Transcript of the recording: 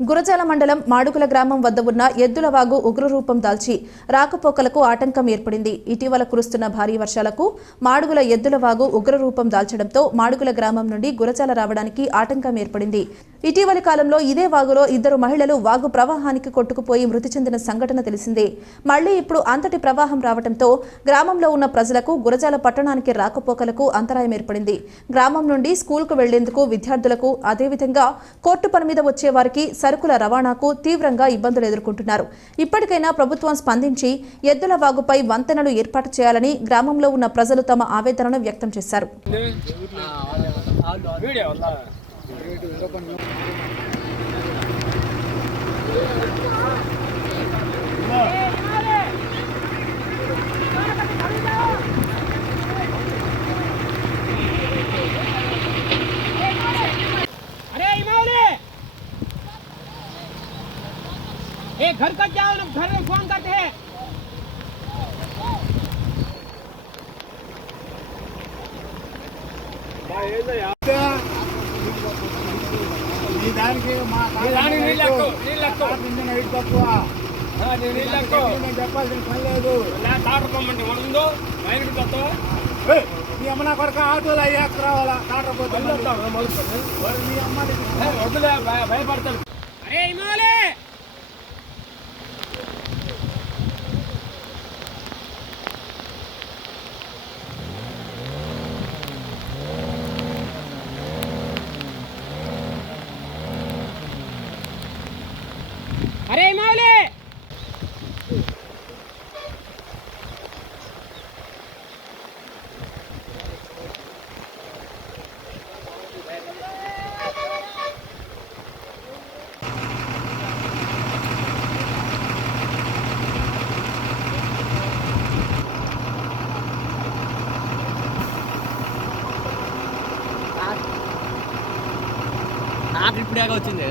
గురజాల మండలం మాడుగుల గ్రామం వద్ద ఉన్న ఎద్దులవాగు ఉగ్రరూపం దాల్చి రాకపోకలకు ఆటంకం ఏర్పడింది. ఇటీవల కురుస్తున్న భారీ వర్షాలకు మాడుగుల ఎద్దులవాగు ఉగ్రరూపం దాల్చడంతో మాడుగుల గ్రామం నుండి గురజాల రావడానికి ఆటంకం ఏర్పడింది. ఇటీవలి కాలంలో ఇదే వాగులో ఇద్దరు మహిళలు వాగు ప్రవాహానికి కొట్టుకుపోయి మృతి చెందిన సంఘటన తెలిసిందే మళ్ళీ ఇప్పుడు అంతటి ప్రవాహం రావడంతో గ్రామంలో ఉన్న ప్రజలకు గురజాల పట్టణానికి రాకపోకలకు అంతరాయం ఏర్పడింది గ్రామం నుండి స్కూల్కు వెళ్ళేందుకు విద్యార్థులకు అదేవిధంగా కోర్టు పని మీద వచ్చే వారికి సరుకుల రవాణాకు తీవ్రంగా ఇబ్బందులు ఎదుర్కొంటున్నారు ఇప్పటికైనా ప్రభుత్వం స్పందించి ఎద్దుల వాగుపై వంతెనలు ఏర్పాటు చేయాలని గ్రామంలో ఉన్న ప్రజలు తమ ఆవేదనను వ్యక్తం చేశారు ए घर का क्या जाओ घर में फ़ोन करते हैं। भाई ये तो यार దానికి. ఇంజన్ హైట్ తక్కువ. చెప్పాల్సిన పని లేదు. ఉందో పోతావు ఏయ్, మీ అమ్మ నా కొడుకు ఆటోలు అయ్యాక రావాలా? తాటర్ పోతే మరి. మీ అమ్మ వద్దులే భయ- భయపడతాడు. अरे అరే మౌలే నాకు ఇప్పుడే వచ్చింది?